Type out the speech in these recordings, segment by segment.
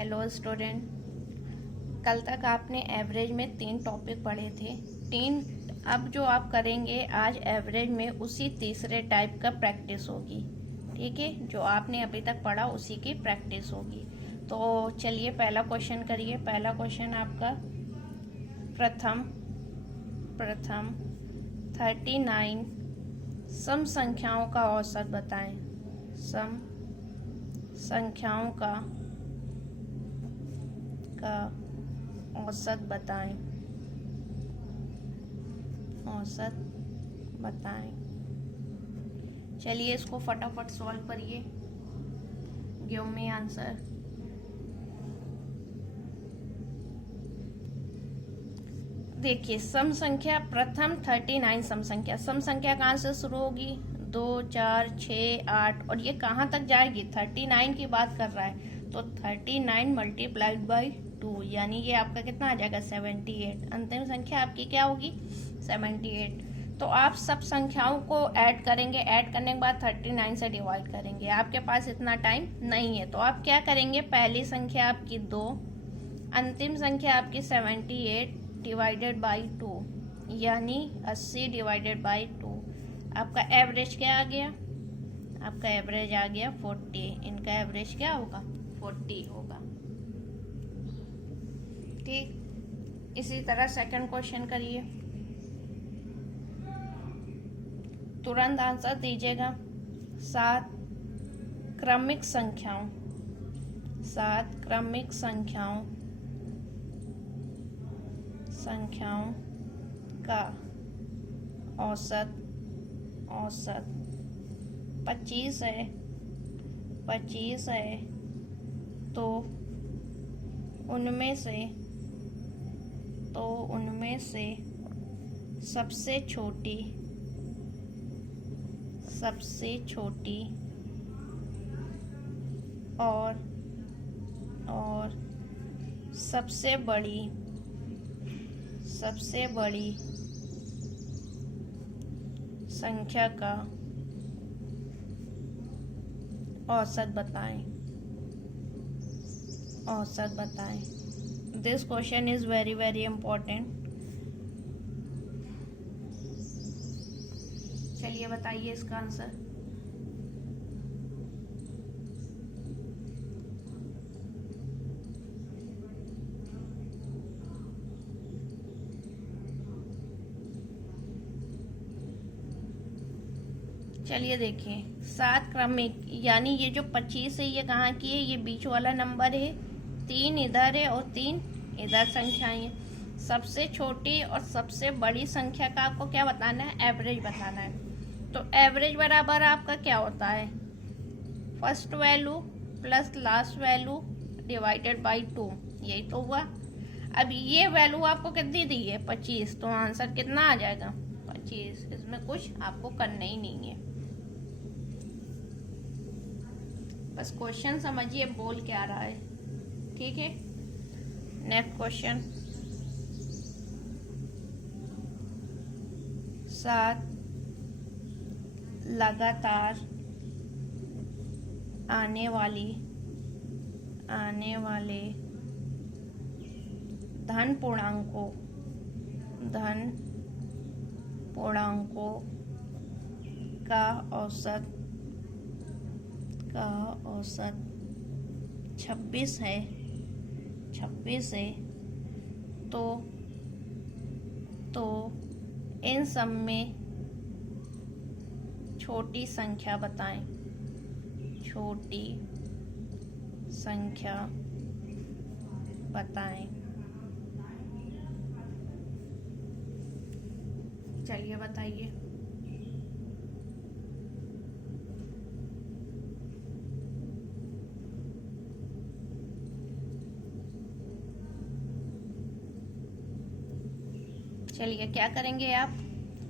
Hello student, कल तक आपने एवरेज में 3 टॉपिक पढ़े थे। अब जो आप करेंगे आज एवरेज में उसी तीसरे टाइप का प्रैक्टिस होगी। ठीक है, जो आपने अभी तक पढ़ा उसी की प्रैक्टिस होगी। तो चलिए पहला क्वेश्चन करिए। पहला क्वेश्चन आपका प्रथम 39 सम संख्याओं का औसत बताएं। सम संख्याओं का औसत बताएं। औसत बताएं। चलिए इसको फटाफट सॉल्व करिए। Give me answer. देखिए सम संख्या प्रथम 39 सम संख्या कहाँ से शुरू होगी? 2, 4, 6, 8 और ये कहाँ तक जाएगी? 39 की बात कर रहा है तो 39 मल्टीप्लाइड बाई 2 यानी ये आपका कितना आ जाएगा? 78। अंतिम संख्या आपकी क्या होगी? 78। तो आप सब संख्याओं को ऐड करेंगे। ऐड करने के बाद 39 से डिवाइड करेंगे। आपके पास इतना टाइम नहीं है तो आप क्या करेंगे? पहली संख्या आपकी 2, अंतिम संख्या आपकी 78 डिवाइडेड बाई 2 यानी 80 डिवाइडेड बाई 2। आपका एवरेज क्या आ गया? आपका एवरेज आ गया 40। इनका एवरेज क्या होगा? 40 होगा। ठीक, इसी तरह सेकंड क्वेश्चन करिए। तुरंत आंसर दीजिएगा। 7 क्रमिक संख्याओं का औसत 25 है। तो उनमें से सबसे छोटी और सबसे बड़ी संख्या का औसत बताएं। This question is very very important. चलिए बताइए इसका आंसर। चलिए देखिए 7 क्रमिक यानी ये जो 25 है ये कहाँ की है? ये बीच वाला नंबर है। 3 इधर है और 3 इधर संख्याएं हैं। सबसे छोटी और सबसे बड़ी संख्या का आपको क्या बताना है? एवरेज बताना है। तो एवरेज बराबर आपका क्या होता है? First value plus last value divided by 2। यही तो हुआ। अब ये वैल्यू आपको कितनी दी है? 25। तो आंसर कितना आ जाएगा? 25। इसमें कुछ आपको करना ही नहीं है, बस क्वेश्चन समझिए बोल क्या रहा है। ठीक है, नेक्स्ट क्वेश्चन। 7 लगातार आने वाले धन पूर्णांकों का औसत 26 है। तो इन सब में छोटी संख्या बताएं। चलिए बताइए। चलिए क्या करेंगे आप?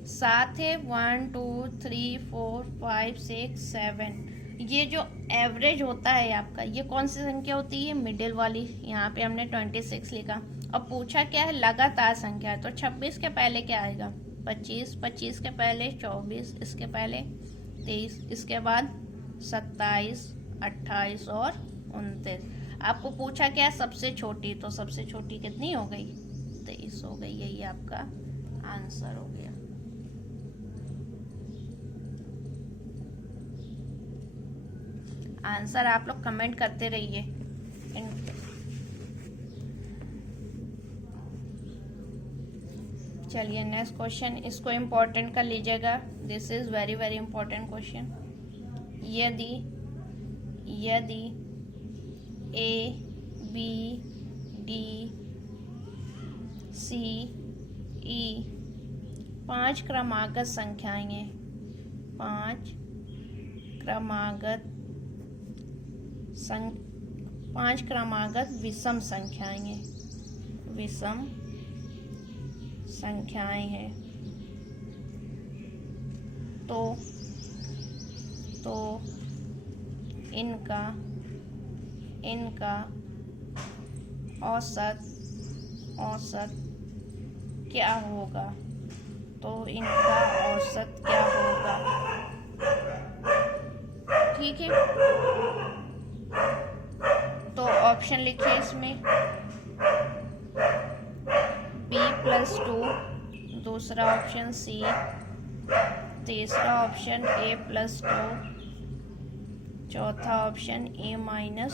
7 है, 1 2 3 4 5 6 7। ये जो एवरेज होता है आपका, ये कौन सी संख्या होती है? मिडिल वाली। यहाँ पे हमने 26 लिखा। अब पूछा क्या है? लगातार संख्या है। तो 26 के पहले क्या आएगा? 25, 25 के पहले 24, इसके पहले 23, इसके बाद 27, 28 और 29। आपको पूछा क्या सबसे छोटी, तो सबसे छोटी कितनी हो गई? 23 हो गई। यही आपका आंसर हो गया। आंसर आप लोग कमेंट करते रहिए। चलिए नेक्स्ट क्वेश्चन, इसको इम्पोर्टेंट कर लीजिएगा। This is very very important question. यदि ए बी डी सी ई 5 क्रमागत संख्याएं हैं, 5 क्रमागत विषम संख्याएं हैं, विषम संख्याएं हैं, तो इनका औसत क्या होगा? तो इनका औसत क्या होगा? ठीक है, तो ऑप्शन लिखिए इसमें। B+2, दूसरा ऑप्शन C, तीसरा ऑप्शन A+2, चौथा ऑप्शन A-3।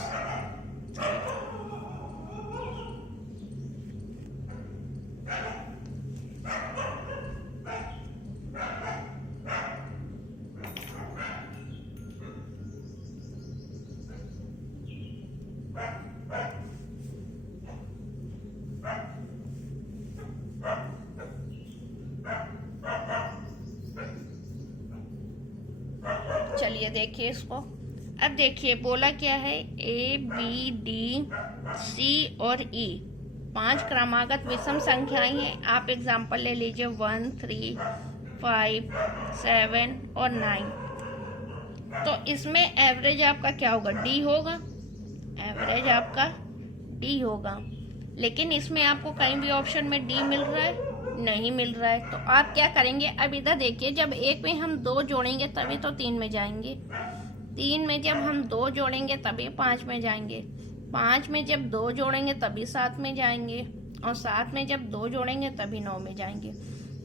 चलिए देखिए इसको। अब देखिए बोला क्या है, ए बी डी सी और ई 5 क्रमागत विषम संख्याएं हैं। आप एग्जाम्पल ले लीजिए 1, 3, 5, 7 और 9। तो इसमें एवरेज आपका क्या होगा? डी होगा। एवरेज आपका डी होगा, लेकिन इसमें आपको कहीं भी ऑप्शन में डी मिल रहा है? नहीं मिल रहा है। तो आप क्या करेंगे? अब इधर देखिए, जब एक में हम 2 जोड़ेंगे तभी तो 3 में जाएंगे, 3 में जब हम 2 जोड़ेंगे तभी 5 में जाएंगे, 5 में जब 2 जोड़ेंगे तभी 7 में जाएंगे, और 7 में जब 2 जोड़ेंगे तभी 9 में जाएंगे।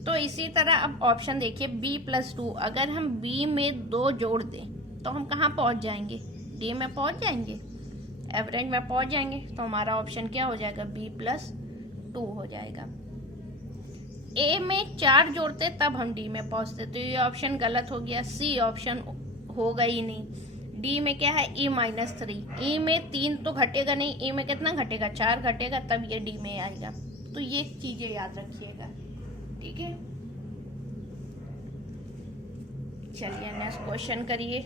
तो इसी तरह अब ऑप्शन देखिए B+2, अगर हम B में 2 जोड़ दें तो हम कहाँ पहुँच जाएंगे? D में पहुँच जाएंगे, एवरेज में पहुँच जाएंगे। तो हमारा ऑप्शन क्या हो जाएगा? B+2 हो जाएगा। ए में 4 जोड़ते तब हम डी में पहुंचते, तो ये ऑप्शन गलत हो गया। सी ऑप्शन होगा ही नहीं। डी में क्या है? E-3। ई में 3 तो घटेगा नहीं, ई में कितना घटेगा? 4 घटेगा, तब ये डी में आएगा। तो ये चीजें याद रखिएगा, ठीक है। चलिए नेक्स्ट क्वेश्चन करिए।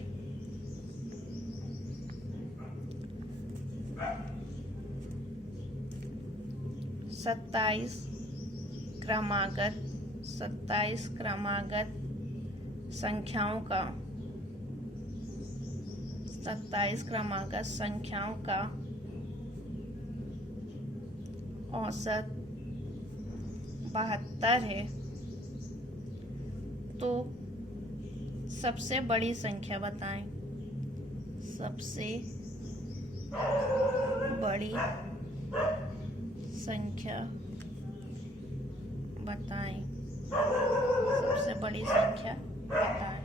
सत्ताईस क्रमागत संख्याओं का 27 क्रमागत संख्याओं का औसत 72 है। तो सबसे बड़ी संख्या बताएं। सबसे बड़ी संख्या बताएं। सबसे बड़ी संख्या बताएं।